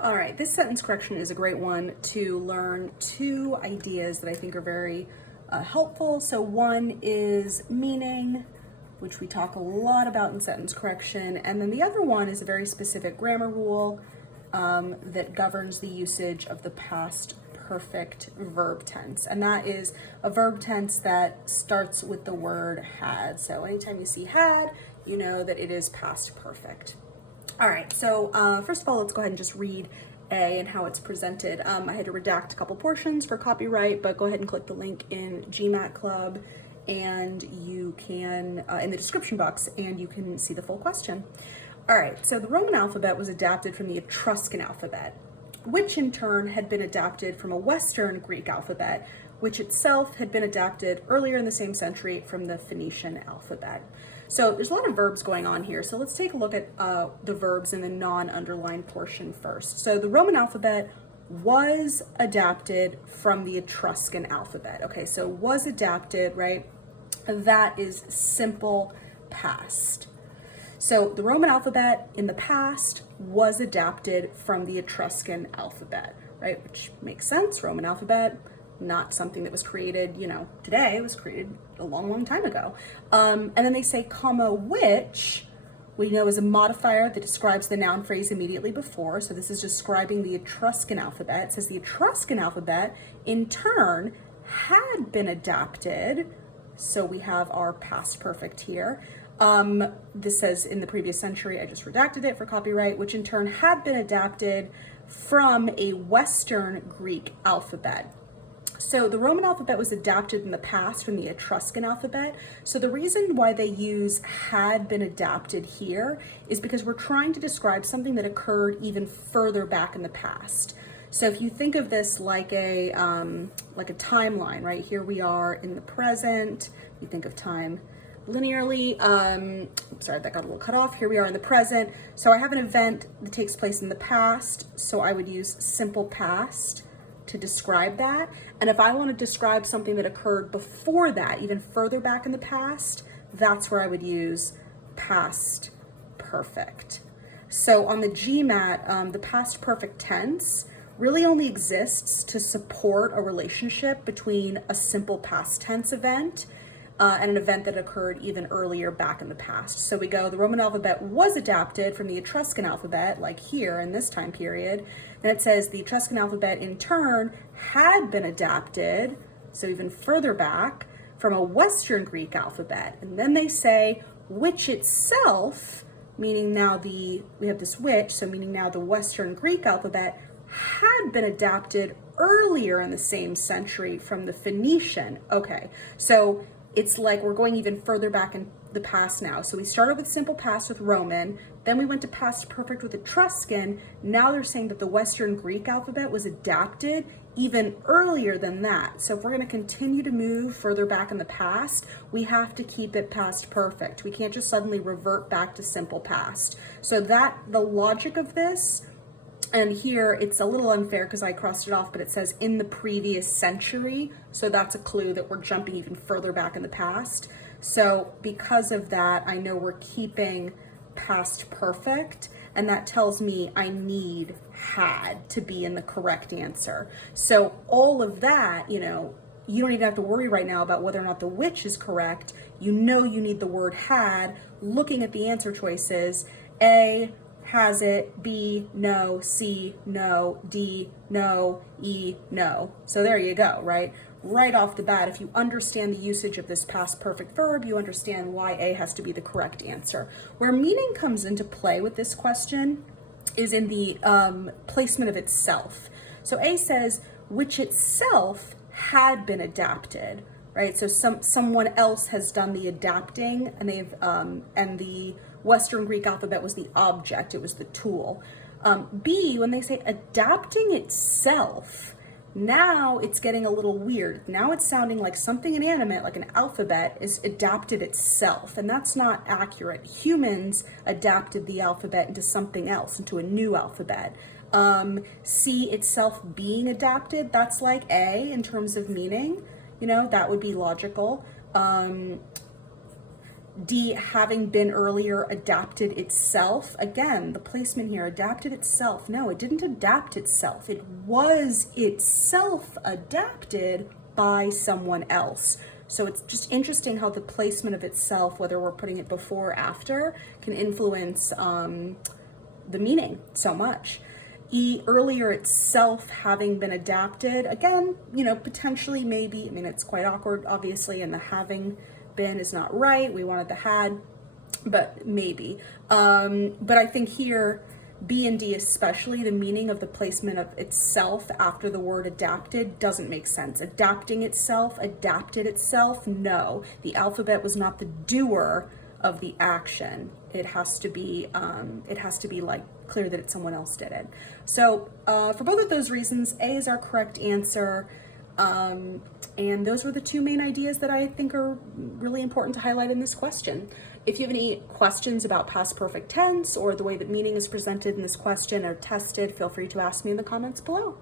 All right, this sentence correction is a great one to learn two ideas that I think are very helpful. So one is meaning, which we talk a lot about in sentence correction, and then the other one is a very specific grammar rule that governs the usage of the past perfect verb tense, and that is a verb tense that starts with the word had. So anytime you see had, you know that it is past perfect. All right, so first of all, let's go ahead and just read A and how it's presented. I had to redact a couple portions for copyright, but go ahead and click the link in GMATClub and you can, in the description box, and you can see the full question. All right, so the Roman alphabet was adapted from the Etruscan alphabet, which in turn had been adapted from a Western Greek alphabet, which itself had been adapted earlier in the same century from the Phoenician alphabet. So there's a lot of verbs going on here. So let's take a look at the verbs in the non-underlined portion first. So the Roman alphabet was adapted from the Etruscan alphabet. Okay, so was adapted, right? That is simple past. So the Roman alphabet in the past was adapted from the Etruscan alphabet, right? Which makes sense. Roman alphabet, not something that was created, today. It was created a long, long time ago. And then they say comma, which we know is a modifier that describes the noun phrase immediately before. So this is describing the Etruscan alphabet. It says the Etruscan alphabet in turn had been adapted. So we have our past perfect here. This says in the previous century, I just redacted it for copyright, which in turn had been adapted from a Western Greek alphabet. So the Roman alphabet was adapted in the past from the Etruscan alphabet. So the reason why they use had been adapted here is because we're trying to describe something that occurred even further back in the past. So if you think of this like a timeline, right? Here we are in the present. You think of time linearly. Sorry, that got a little cut off. Here we are in the present. So I have an event that takes place in the past. So I would use simple past to describe that. And if I want to describe something that occurred before that, even further back in the past, that's where I would use past perfect. So on the GMAT, the past perfect tense really only exists to support a relationship between a simple past tense event and an event that occurred even earlier back in the past. So we go, the Roman alphabet was adapted from the Etruscan alphabet, like here in this time period. Then it says the Etruscan alphabet in turn had been adapted, so even further back, from a Western Greek alphabet. And then they say, which itself, meaning now we have this which, so meaning now the Western Greek alphabet had been adapted earlier in the same century from the Phoenician. Okay, so it's like we're going even further back in the past now. So we started with simple past with Roman, then we went to past perfect with Etruscan. Now they're saying that the Western Greek alphabet was adapted even earlier than that. So if we're going to continue to move further back in the past, we have to keep it past perfect. We can't just suddenly revert back to simple past. So the logic of this, and here it's a little unfair because I crossed it off, but it says in the previous century. So that's a clue that we're jumping even further back in the past. So because of that, I know we're keeping past perfect, and that tells me I need had to be in the correct answer. So all of that, you don't even have to worry right now about whether or not the which is correct. You need the word had. Looking at the answer choices, A, has it, B, no, C, no, D, no, E, no. So there you go, right? Right off the bat, if you understand the usage of this past perfect verb, you understand why A has to be the correct answer. Where meaning comes into play with this question is in the placement of itself. So A says, which itself had been adapted, right? So someone else has done the adapting, and and the Western Greek alphabet was the object, it was the tool. B, when they say adapting itself, now it's getting a little weird. Now it's sounding like something inanimate, like an alphabet, is adapted itself, and that's not accurate. Humans adapted the alphabet into something else, into a new alphabet. C itself being adapted, that's like A in terms of meaning, that would be logical. D, having been earlier, adapted itself. Again, the placement here, adapted itself. No, it didn't adapt itself. It was itself adapted by someone else. So it's just interesting how the placement of itself, whether we're putting it before or after, can influence the meaning so much. E, earlier itself having been adapted. Again, you know, potentially, maybe, I mean, it's quite awkward, obviously, and the having been is not right. We wanted the had, but maybe. But I think here, B and D especially, the meaning of the placement of itself after the word adapted doesn't make sense. Adapting itself, adapted itself, no. The alphabet was not the doer of the action. It has to be like clear that it's someone else did it. So for both of those reasons, A is our correct answer. And those were the two main ideas that I think are really important to highlight in this question. If you have any questions about past perfect tense or the way that meaning is presented in this question or tested, feel free to ask me in the comments below.